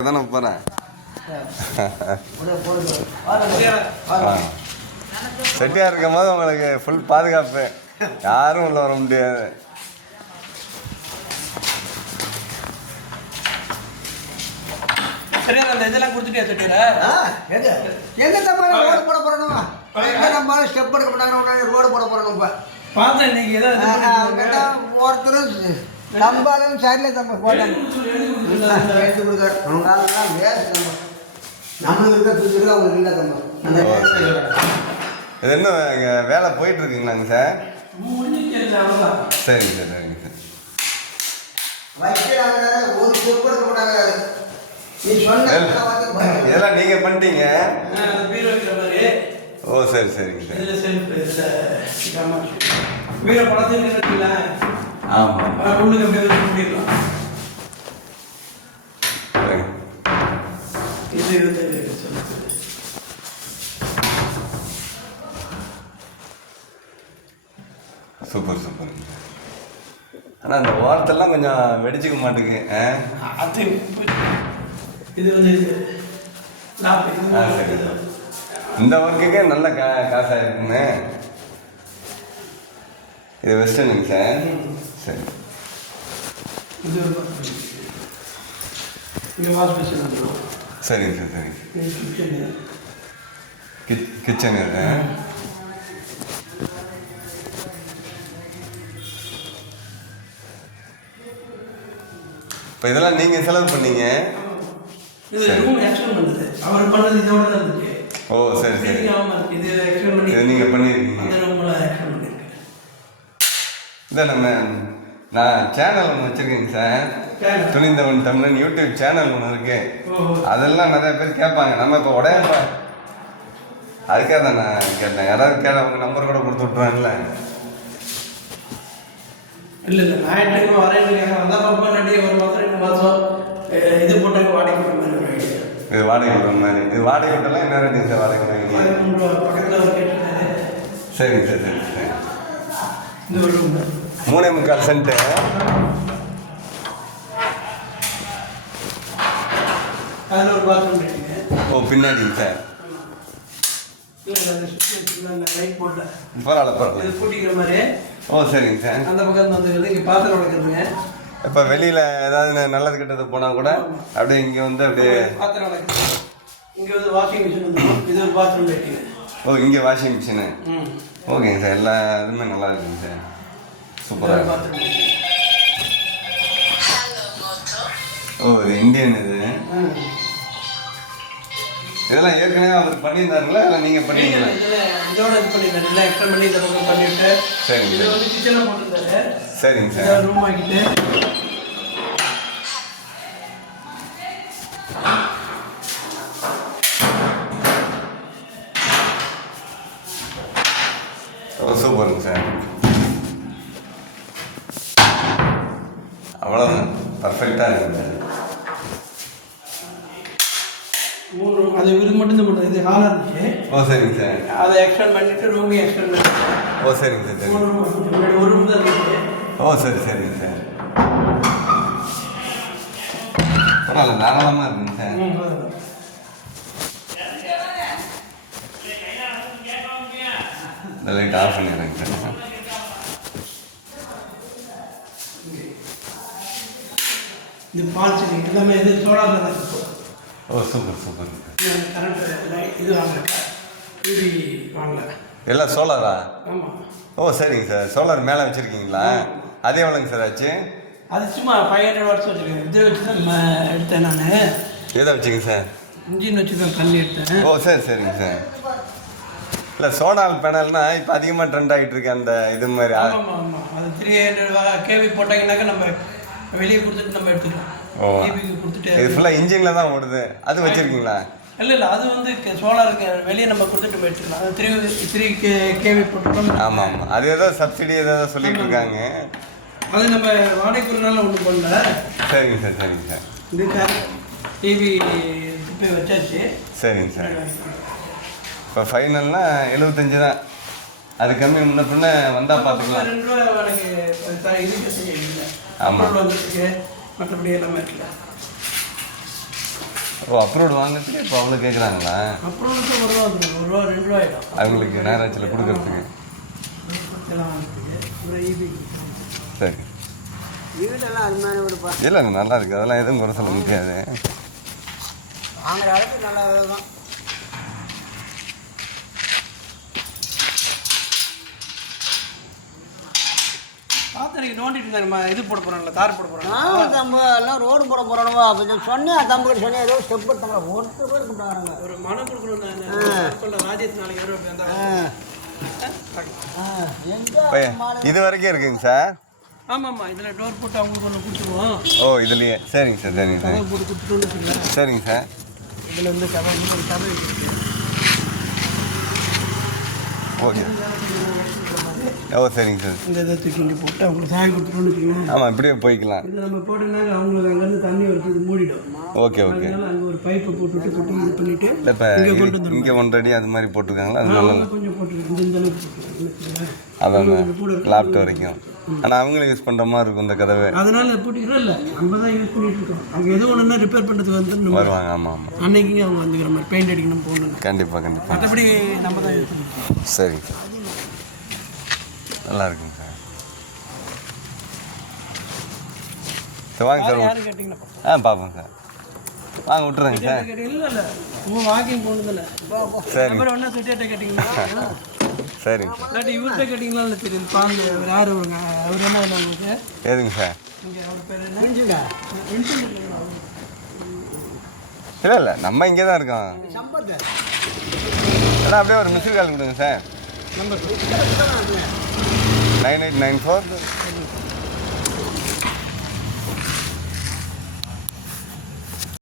தானே போகிறேன் செட்டியாக இருக்கும் போது உங்களுக்கு ஃபுல் பாதுகாப்பு. யாரும் உள்ள வர முடியாது. ஸ்டெப் எடுக்க மாட்டாங்க ரோடு போட போறோம் இப்ப தம்பாலும் சரியில்லை தம்பா போட்டாங்க எடுத்து ஆளுங்கெல்லாம் வேஸ்ட் நம்ம நம்மளுக்கு இருக்க தூக்கிட்டு அவங்களுக்கு இல்லை தம்பா அந்த இது என்ன இங்க வேலை போயிட்டு இருக்குங்களாங்க சார். சரிங்க சார் சரிங்க சார். வைக்கிறாங்க ஒரு எடுக்க மாட்டாங்க நீ சொன்ன இதெல்லாம் நீங்கள் பண்ணிட்டீங்க. ஓ சரி சரிங்க சார். ஆமாம் உள்ளுக்கு அப்படியே. சரிங்க இது செல்ஃப். Super super. ஆனால் அந்த ஓரத்தெல்லாம் கொஞ்சம் வெடிச்சுக்க மாட்டேங்குது ஆ? அது இது வந்து. இந்த ஒர்க்குக்கே நல்ல கா காசாக இருக்குங்க இது வெஸ்டர்னுங்க சார் சரி. சரிங்க சார் சரிங்க கிச்சனு இப்போ இதெல்லாம் நீங்கள் செலவு பண்ணீங்க. அவர் பண்ணது இதோட தான் இருந்துச்சு ஓ சரி சரி. இது இருக்கு. எக்ஸ்டெண்ட் பண்ணி நீங்கள் பண்ணியிருக்கீங்க இல்லை நம்ம நான் சேனல் ஒன்று வச்சுருக்கேங்க சார். துணிந்தவன் தமிழன் யூடியூப் சேனல் ஒன்று இருக்கு. அதெல்லாம் நிறைய பேர் கேட்பாங்க. நம்ம இப்போ உடைய அதுக்காக தான் நான் கேட்டேன். யாராவது கேட்ட அவங்க நம்பர் கூட கொடுத்து விட்ருவாங்கல்ல இல்ல இல்ல. ஞாயிற்றுக்கிழமை வரேன்னு வந்தா பாப்பா நடி ஒரு ரெண்டு அஹ், இது போட்டாங்க வாடகை. இது வாடகை விடுற மாதிரி. இது வாடகை விட்டெல்லாம் என்ன ரேட்டுங்க சார் வாடகை கேட்டிருக்காரு. சரிங்க சார் சரிங்க சார். இந்த மூணே முக்கால் சென்ட்டு. ஓ பின்னாடிங்க சார் பரவாயில்ல பரவாயில்ல. ஓ சரிங்க சார் அந்த பக்கம் வந்துருக்குது இங்கே பாத்திரம் வளர்க்குறதுங்க. இப்போ வெளியில் ஏதாவது நல்லது கெட்டது போனால் கூட அப்படியே இங்கே வந்து அப்படியே பாத்திரம் வளர்க்குறது. இங்கே வந்து வாஷிங் மிஷின் இது ஒரு பாத்ரூம் ஓ இங்கே வாஷிங் மிஷினு ஓகேங்க சார் எல்லா இதுவுமே நல்லா இருக்குங்க சார் சூப்பராக ஓ இது இந்தியன் இது. இதெல்லாம் ஏற்கனவே அவர் பண்ணியிருந்தாருங்களா? இல்லை நீங்கள் பண்ணீங்களா இதில் இதோட இது பண்ணிருந்தாரு எல்லாம் எக்ஸ்ட்ரா பண்ணி இந்த பக்கம் பண்ணிட்டு சரிங்க இது வந்து கிச்சனில் போட்டிருந்தாரு. சரிங்க சார் ரூம் ஆக்கிட்டு. சூப்பருங்க சார். மூணு room. அது இதுக்கு மட்டும் தான் இது ஹாலாக இருந்துச்சு ஓ சரிங்க சார். அதை எக்ஸ்டெண்ட் பண்ணிட்டு ரூமையும் எக்ஸ்டெண்ட் பண்ணிட்டு ஓ சரிங்க சார் சரி மூணு ரூம் முன்னாடி ஒரு ரூம் தான் இருந்துச்சு ஓ சரி சரிங்க சார். பரவாயில்ல தாராளமாக இருக்குங்க சார். இந்த லைட் ஆஃப் பண்ணிடுறேங்க சார். இது பால் செடி எல்லாமே இது சோலாரில் தான் இப்போ oh super super. Current light இது வாங்கல டிவி வாங்கல. எல்லாம் சோலாரா? ஆமாம் ஓ சரிங்க சார். சோலார் மேலே வச்சுருக்கீங்களா? அது எவ்வளோங்க சார் ஆச்சு? அது சும்மா ஃபைவ் ஹண்ட்ரட் வாட்ஸ் வச்சுருக்கேன். இதை வச்சு தான் எடுத்தேன் நான். எதை வச்சுங்க சார்? இன்ஜின் வச்சு தான் தண்ணி எடுத்தேன். ஓ சரி சரிங்க சார். இல்லை சோலார் பேனல்னா இப்போ அதிகமாக ட்ரெண்ட் ஆகிட்டு இருக்கு அந்த இது மாதிரி. ஆமாம் ஆமாம். அது த்ரீ ஹண்ட்ரட் கேவி போட்டாங்கன்னாக்கா நம்ம வெளியே கொடுத்துட்டு நம்ம எடுத்துக்கலாம். ஓ. கேபிக்கு கொடுத்துட்டு இது ஃபுல்லாக இன்ஜினில் தான் ஓடுது. அது வச்சுருக்கீங்களா? இல்லை இல்லை அது வந்து சோலாருக்கு வெளியே நம்ம கொடுத்துட்டு நம்ம எடுத்துக்கலாம். அது த்ரீ த்ரீ கே கேவி போட்டுட்டோம் ஆமாம் ஆமாம் அது ஏதோ சப்சிடி ஏதோ சொல்லிட்டு இருக்காங்க. அது நம்ம வாடகைக்கு ஒரு நாள் ஒன்றும் பண்ணல சரிங்க சார். சரிங்க சார் இதுக்காக டிவி போய் வச்சாச்சு. சரிங்க சார். இப்போ ஃபைனல்னா எழுபத்தஞ்சு தான். அது கம்மி முன்ன பின்ன வந்தால் பார்த்துக்கலாம். ரெண்டு ரூபா எனக்கு வந்துருக்கு மற்றபடி எல்லாமே இருக்குல்ல. ஓ அப்ரோடு வாங்கினதுக்கு இப்போ அவ்வளோ கேட்குறாங்களா வந்து ஒரு ரூபா ஒரு ரூபா ரெண்டு ரூபா ஆகிடும் அவங்களுக்கு நேராச்சில் கொடுக்கறதுக்கு. சரி. இல்லை நல்லா இருக்குது அதெல்லாம் எதுவும் குறை சொல்ல முடியாது. வாங்குற அளவுக்கு நல்லா தான் பார்த்து நோண்டிட்டு இருந்தாருமா இது போட போகிறாங்களா தார் போட நான் தம்பு எல்லாம் ரோடு போட போகிறோம்வா கொஞ்சம் சொன்னேன் தம்புக்கிட்ட சொன்னேன் ஏதோ ஸ்டெப் எடுத்தாங்க ஒருத்தர் பேர் கூப்பிட்டாங்க ஒரு மனம் கொடுக்கணும் ராஜேஷ் நாளைக்கு இது வரைக்கும் இருக்குங்க சார்? ஆமாம் ஆமாம் இதில் டோர் போட்டு அவங்களுக்கு ஒன்று கொடுத்துருவோம். ஓ இதுலேயே. சரிங்க சார் சரிங்க சார். போட்டு சரிங்க சார். இதில் வந்து கதை கதை ஓகே. ஓ சரிங்க சார் இந்த இதை தூக்கி இங்கே போட்டு அவங்களுக்கு சாய் கொடுத்துட்டோன்னு வச்சுக்கோங்களேன். ஆமாம் இப்படியே போய்க்கலாம். இதில் நம்ம போட்டோம்னாங்க அவங்களுக்கு அங்கேருந்து தண்ணி வருது இது மூடிடும். Okay okay. அதனால அங்கே ஒரு பைப்பை போட்டுவிட்டு போட்டு இது பண்ணிவிட்டு இப்போ இங்கே கொண்டு வந்துடும் இங்கே ஒன்றடி அது மாதிரி போட்டிருக்காங்களா? அது நல்லா கொஞ்சம் போட்டுருக்கு இந்த அளவுக்கு அதான் லாப்டாப் வரைக்கும். ஆனால் அவங்களும் யூஸ் பண்ணுற மாதிரி இருக்கும் இந்த கதவை. அதனால பூட்டிக்கிறோம் இல்லை? நம்ம தான் யூஸ் பண்ணிட்டு இருக்கோம். அவங்க எது ஒன்றுனா ரிப்பேர் பண்ணுறதுக்கு வந்து வருவாங்க ஆமாம் ஆமாம் அன்னைக்கு அவங்க வந்துக்கிற மாதிரி பெயிண்ட் அடிக்கணும் போகணும் கண்டிப்பாக கண்டிப்பாக மற்றபடி நம்ம தான் யூஸ் பண்ணிக்கிறோம் சரி. நல்லா இருக்குங்க சார். சரி வாங்க சார் ஆ பார்ப்போம் சார். வாங்க விட்டுறேங்க சார். வாக்கிங் போனதில்ல. சரி. சுட்டியாட்ட சரிங்க சார். இல்லாட்டி இவர்கிட்ட கேட்டிங்களா இல்லை தெரியும் பாங்க அவர் யார் அவருங்க அவர் என்ன வேணும் உங்களுக்கு? எதுங்க சார்? இங்கே அவர் பேர் என்ன? இன்ஜின் இல்லை இல்லை நம்ம இங்கே தான் இருக்கோம். அப்படியே ஒரு மிஸ்டு கால் கொடுங்க sir. Number nine eight nine four